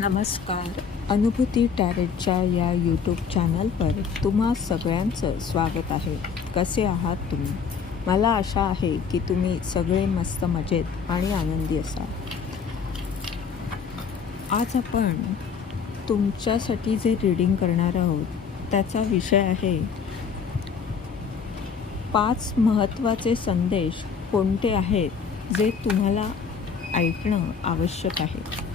नमस्कार. अनुभूती टॅरेटच्या या यूट्यूब चॅनलवर तुम्हा सगळ्यांचं स्वागत आहे. कसे आहात तुम्ही? मला आशा आहे की तुम्ही सगळे मस्त मजेत आणि आनंदी असाल. आज आपण तुमच्यासाठी जे रीडिंग करणार आहोत त्याचा विषय आहे पाच महत्त्वाचे संदेश कोणते आहेत जे तुम्हाला ऐकणं आवश्यक आहे?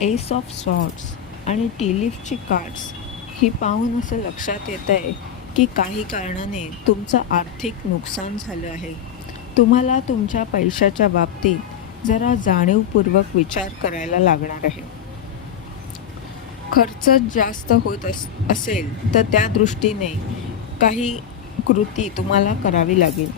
एस ऑफ सॉर्ट्स आणि टीलिफची कार्ड्स ही पाहून असं लक्षात येत आहे की काही कारणाने तुमचं आर्थिक नुकसान झालं आहे. तुम्हाला तुमच्या पैशाच्या बाबतीत जरा जाणीवपूर्वक विचार करायला लागणार आहे. खर्च जास्त होत अस असेल तर त्या दृष्टीने काही कृती तुम्हाला करावी लागेल.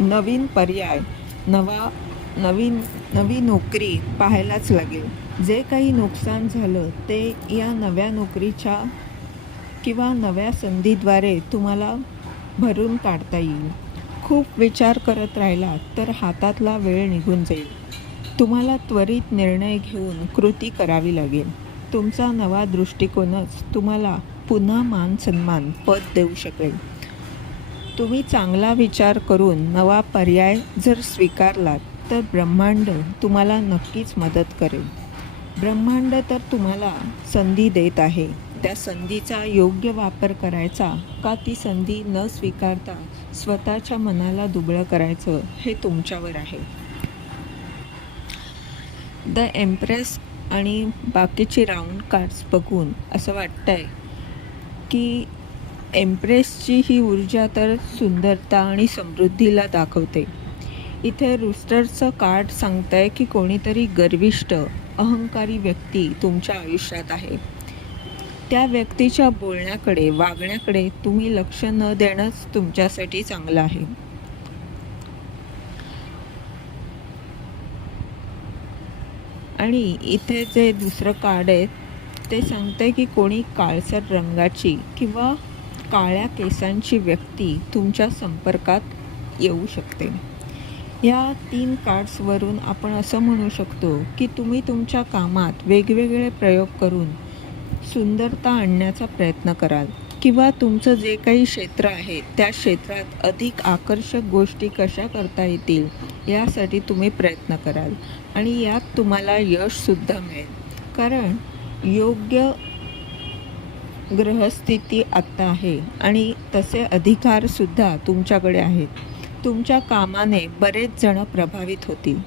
नवीन पर्याय नवा नवीन नवी नोकरी पाहायलाच लागेल. जे काही नुकसान झालं ते या नव्या नोकरीच्या किंवा नव्या संधीद्वारे तुम्हाला भरून काढता येईल. खूप विचार करत राहिला तर हातातला वेळ निघून जाईल. तुम्हाला त्वरित निर्णय घेऊन कृती करावी लागेल. तुमचा नवा दृष्टिकोनच तुम्हाला पुन्हा मान सन्मान पद देऊ शकेल. तुम्ही चांगला विचार करून नवा पर्याय जर स्वीकारलात तर ब्रह्मांड तुम्हाला नक्कीच मदत करेल. ब्रह्मांड तर तुम्हाला संधी देत आहे. त्या संधीचा योग्य वापर करायचा का ती संधी न स्वीकारता स्वतःच्या मनाला दुबळं करायचं हे तुमच्यावर आहे. द एम्प्रेस आणि बाकीचे राऊंड कार्ड्स बघून असं वाटतंय की एम्प्रेसची ही ऊर्जा तर सुंदरता आणि समृद्धीला दाखवते. इथे रुस्टरचं कार्ड सांगतंय की कोणीतरी गर्विष्ट अहंकारी व्यक्ती तुमच्या आयुष्यात आहे. त्या व्यक्तीच्या बोलण्याकडे वागण्याकडे तुम्ही लक्ष न देणंच तुमच्यासाठी चांगलं आहे. आणि इथे जे दुसरं कार्ड आहे ते सांगतंय की कोणी काळसर रंगाची किंवा काळ्या केसांची व्यक्ती तुमच्या संपर्कात येऊ शकते. या तीन कार्ड्सवरून आपण असं म्हणू शकतो की तुम्ही तुमच्या कामात वेगवेगळे प्रयोग करून सुंदरता आणण्याचा प्रयत्न कराल. किंवा तुमचं जे काही क्षेत्र आहे त्या क्षेत्रात अधिक आकर्षक गोष्टी कशा करता येतील यासाठी तुम्ही प्रयत्न कराल. आणि यात तुम्हाला यशसुद्धा मिळेल. कारण योग्य ग्रहस्थिती आत्ता आहे आणि तसे अधिकारसुद्धा तुमच्याकडे आहेत. तुमच्या कामाने बरेच जण प्रभावित होतील.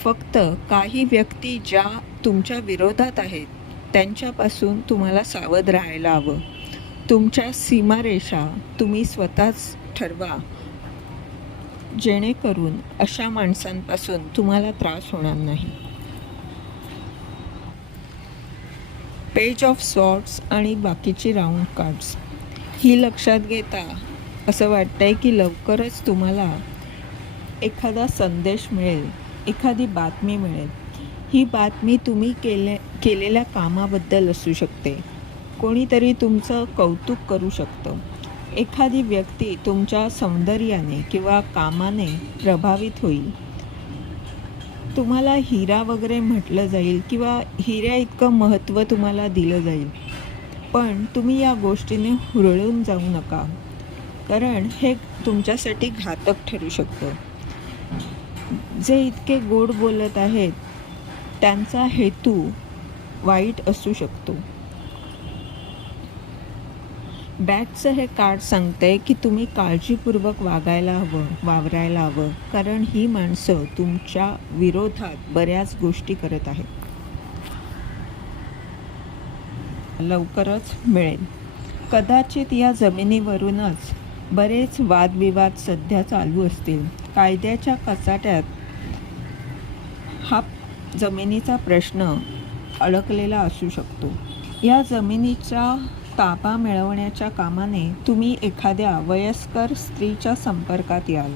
फक्त काही व्यक्ती ज्या तुमच्या विरोधात आहेत त्यांच्यापासून तुम्हाला सावध राहायला हवं. तुमच्या सीमारेषा तुम्ही स्वतःच ठरवा. जेणेकरून अशा माणसांपासून तुम्हाला त्रास होणार नाही. पेज ऑफ सॉर्ट्स आणि बाकीची राऊंड कार्ड्स. ही लक्षात घेता असं वाटतं आहे की लवकरच तुम्हाला एखादा संदेश मिळेल एखादी बातमी मिळेल. ही बातमी तुम्ही केले केलेल्या कामाबद्दल असू शकते. कोणीतरी तुमचं कौतुक करू शकतं. एखादी व्यक्ती तुमच्या सौंदर्याने किंवा कामाने प्रभावित होईल. तुम्हाला हिरा वगैरे म्हटलं जाईल किंवा हिऱ्या इतकं महत्त्व तुम्हाला दिलं जाईल. पण तुम्ही या गोष्टीने हुरळून जाऊ नका. कारण हे तुमच्यासाठी घातक ठरू शकतं. जे इतके गोड बोलत आहेत त्यांचा हेतू वाईट असू शकतो. बॅटचं हे कार्ड सांगतंय की तुम्ही काळजीपूर्वक वागायला हवं वावरायला हवं कारण ही माणसं तुमच्या विरोधात बऱ्याच गोष्टी करत आहेत. लवकरच मिळेल. कदाचित या जमिनीवरूनच बरेच वादविवाद सध्या चालू असतील. कायद्याच्या कचाट्यात हा जमिनीचा प्रश्न अडकलेला असू शकतो. या जमिनीचा ताबा मिळवण्याच्या कामाने तुम्ही एखाद्या वयस्कर स्त्रीच्या संपर्कात याल.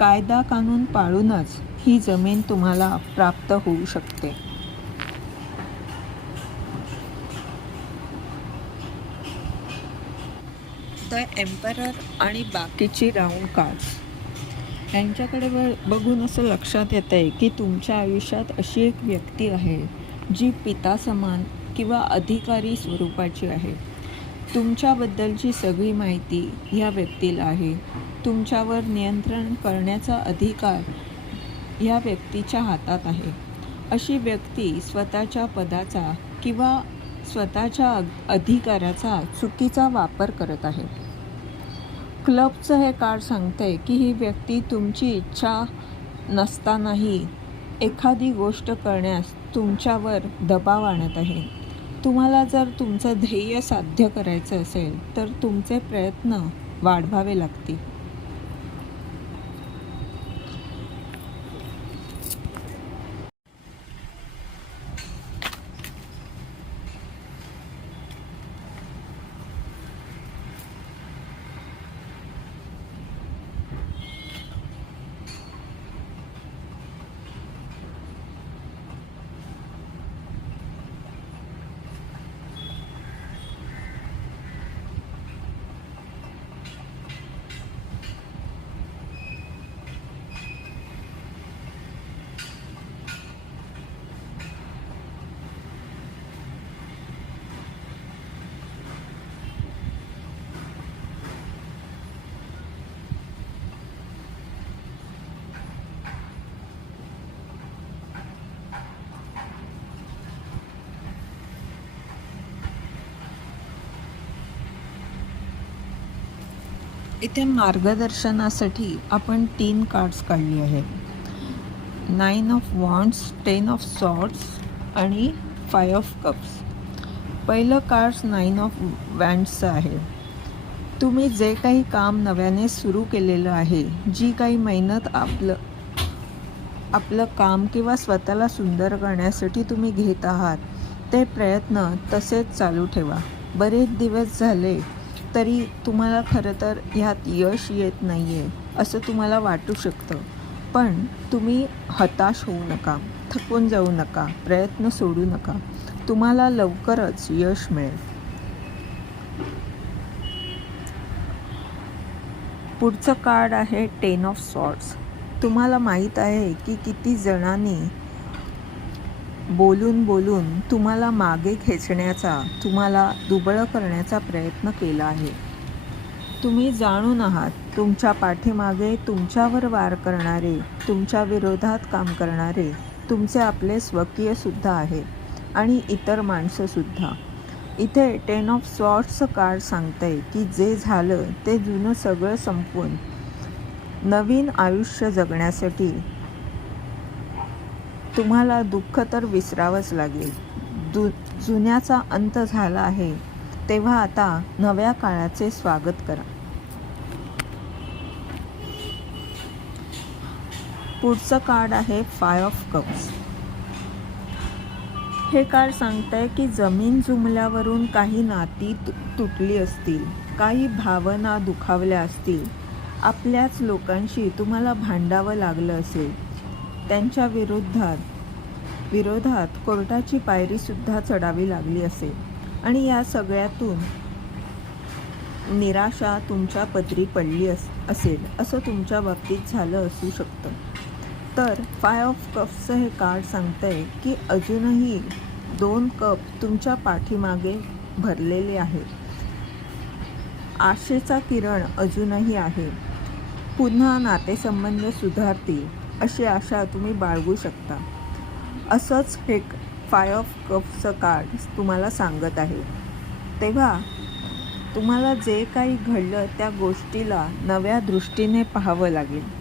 कायदा कानून पाळूनच ही जमीन तुम्हाला प्राप्त होऊ शकते. द एम्परर आणि बाकीची राऊंड कार्ड्स यांच्याकडे ब बघून असं लक्षात येतं आहे की तुमच्या आयुष्यात अशी एक व्यक्ती आहे जी पितासमान किंवा अधिकारी स्वरूपाची आहे. तुमच्याबद्दलची सगळी माहिती ह्या व्यक्तीला आहे. तुमच्यावर नियंत्रण करण्याचा अधिकार ह्या व्यक्तीच्या हातात आहे. अशी व्यक्ती स्वतःच्या पदाचा किंवा स्वतःच्या अधिकाराचा चुकीचा वापर करत आहे. क्लबचं हे कार्ड सांगतंय की ही व्यक्ती तुमची इच्छा नसतानाही एखादी गोष्ट करण्यास तुमच्यावर दबाव आणत आहे. तुम्हाला जर तुमचं ध्येय साध्य करायचं असेल तर तुमचे प्रयत्न वाढवावे लागतील. इथे मार्गदर्शनासाठी आपण तीन कार्ड्स काढली आहेत. Nine of wands ten of swords आणि फाय ऑफ कप्स पहिलं कार्ड्स नाईन ऑफ वँड्सचं आहे. तुम्ही जे काही काम नव्याने सुरू केलेलं आहे जी काही मेहनत आपलं आपलं काम किंवा स्वतःला सुंदर करण्यासाठी तुम्ही घेत आहात ते प्रयत्न तसेच चालू ठेवा. बरेच दिवस झाले तरी तुम्हाला खरं तर ह्यात यश येत नाही आहे असं तुम्हाला वाटू शकतं. पण तुम्ही हताश होऊ नका थकून जाऊ नका प्रयत्न सोडू नका. तुम्हाला लवकरच यश मिळेल. पुढचं कार्ड आहे टेन ऑफ सॉर्ट्स तुम्हाला माहीत आहे की किती जणांनी बोलून बोलून तुम्हाला मागे खेचण्याचा तुम्हाला दुबळं करण्याचा प्रयत्न केला आहे. तुम्ही जाणून आहात तुमच्या पाठीमागे तुमच्यावर वार करणारे तुमच्या विरोधात काम करणारे तुमचे आपले स्वकीयसुद्धा आहेत आणि इतर माणसंसुद्धा इथे टेन ऑफ सॉर्ट्सचं कार्ड सांगतंय की जे झालं ते जुनं सगळं संपवून नवीन आयुष्य जगण्यासाठी तुम्हाला दुःख तर विसरावंच लागेल. दु जुन्याचा अंत झाला आहे. तेव्हा आता नव्या काळाचे स्वागत करा. पुढचं कार्ड आहे फाय ऑफ कप्स हे कार्ड सांगतंय की जमीन जुमल्यावरून काही नाती तुटली असतील काही भावना दुखावल्या असतील. आपल्याच लोकांशी तुम्हाला भांडावं लागलं असेल. त्यांच्या विरोधात विरोधात कोर्टाची पायरीसुद्धा चढावी लागली असेल आणि या सगळ्यातून निराशा तुमच्या पदरी पडली अस असेल असं तुमच्या बाबतीत झालं असू शकतं. तर फाय ऑफ कप्सचं हे कार्ड सांगतंय की अजूनही दोन कप तुमच्या पाठीमागे भरलेले आहेत. आशेचा किरण अजूनही आहे. पुन्हा नातेसंबंध सुधारतील. अशी आशा तुम्ही बाळगू शकता. असंच हे फाय ऑफ कपचं कार्ड तुम्हाला सांगत आहे. तेव्हा तुम्हाला जे काही घडलं त्या गोष्टीला नव्या दृष्टीने पाहावं लागेल.